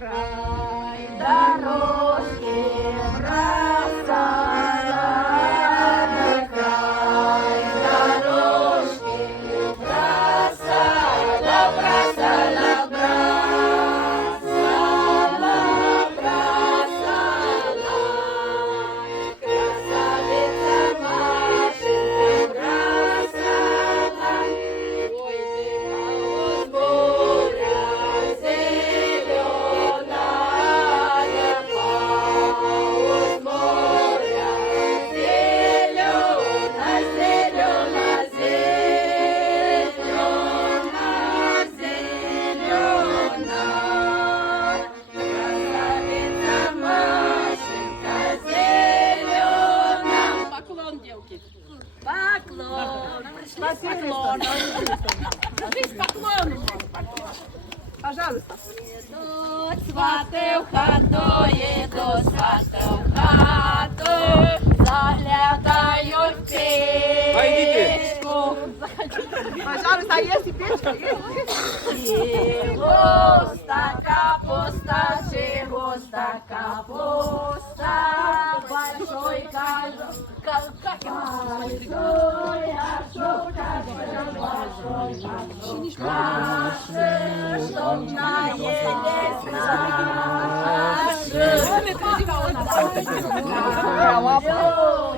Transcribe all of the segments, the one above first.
край дорожки бросала, край дорожки бросала, бросала, бросала, бросала. Красавица Машенька бросала, ой, ты полос буря зеленая, полос буря зелена, зелена, зелена, зелена. Красавица Машенька зелена. Поклон, девки. Поклон. Пришла с поклоном. Ты с поклоном. Пожалуйста. Ідуть свати в хату, ідуть свати в хату, заглядають в печку. Пожалуйста, а есть и печка? Есть? І густа капуста, чи густа капуста, большой большой каши, чтоб наелись наши.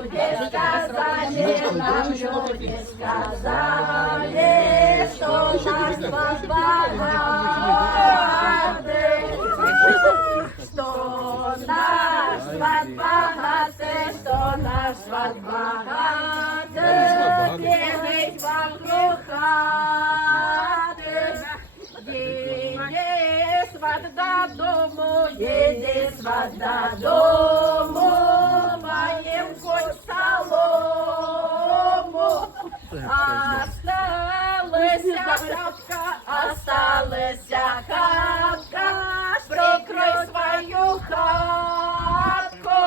Люди сказали, нам люди сказали, что наш сват богатый, что наш сват богатый, что наш сват богатый, бегать вокруг хаты. Едет сват до дому, едет сват до дому, моим хоть солому. Осталась хапка, осталась хапка, прикрой свою хатку.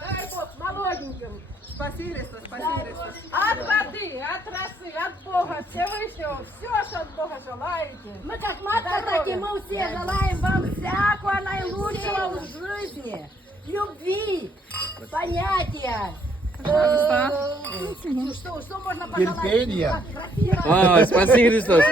Дай Бог, молоденьким. Спаси Христа, спаси Христа. От воды, от росы, от Бога Всевышнего, все, что от Бога желаете. Мы как матка, так и мы все желаем вам всякого наилучшего в жизни, любви, понятия. Что можно пожелать? Терпения. А, спаси Христос.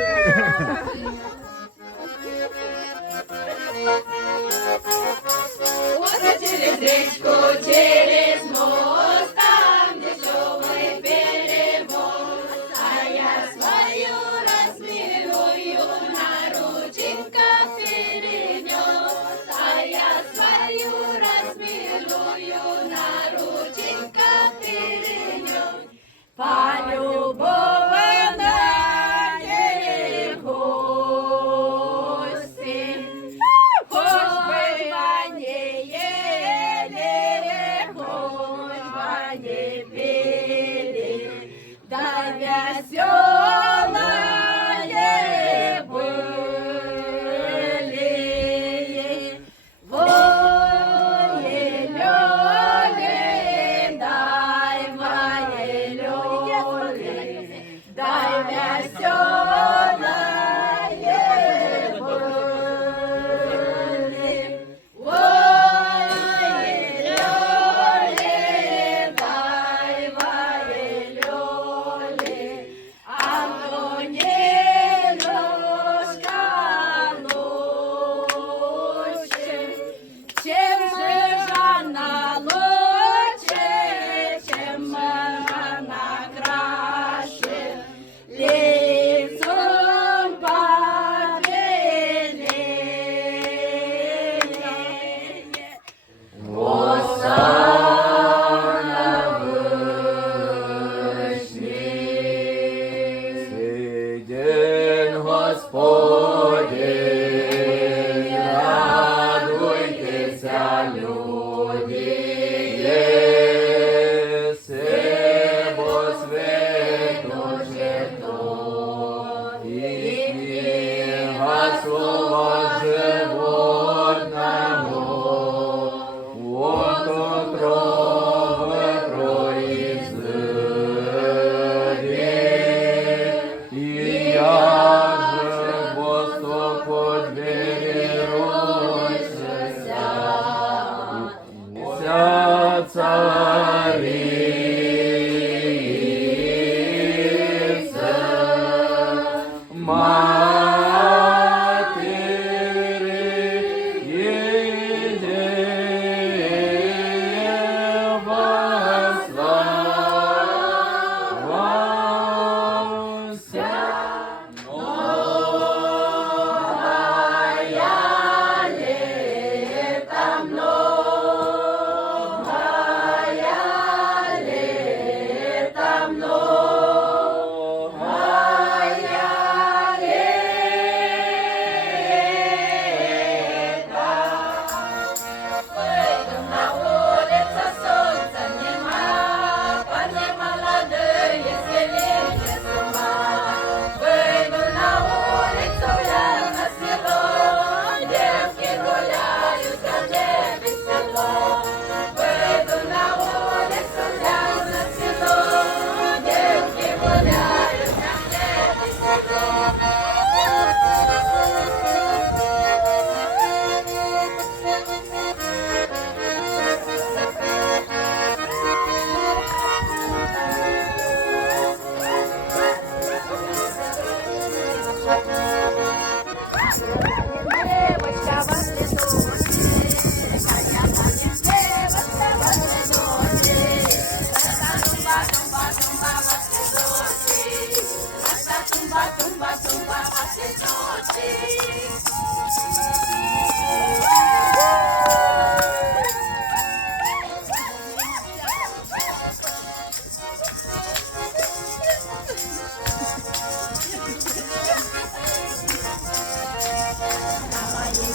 Вот через речку, через мост, там дешевый перемост, а я свою размилую на рученьках перенес, а я свою размилую на рученьках перенес. Полюбованные гости, хоть бы они ели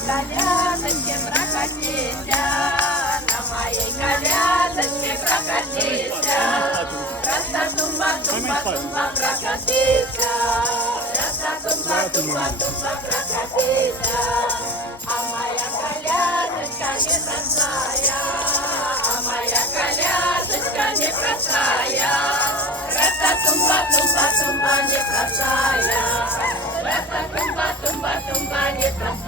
колядочке прокатися, на моей колядочке прокатися. Раз-та-тумба-тумба-тумба прокатися, раз-та-тумба-тумба-тумба прокатися. А моя колядочка непростая, а моя колядочка непростая. Раз-та-тумба-тумба-тумба непростая, раз-та-тумба-тумба-тумба непростая.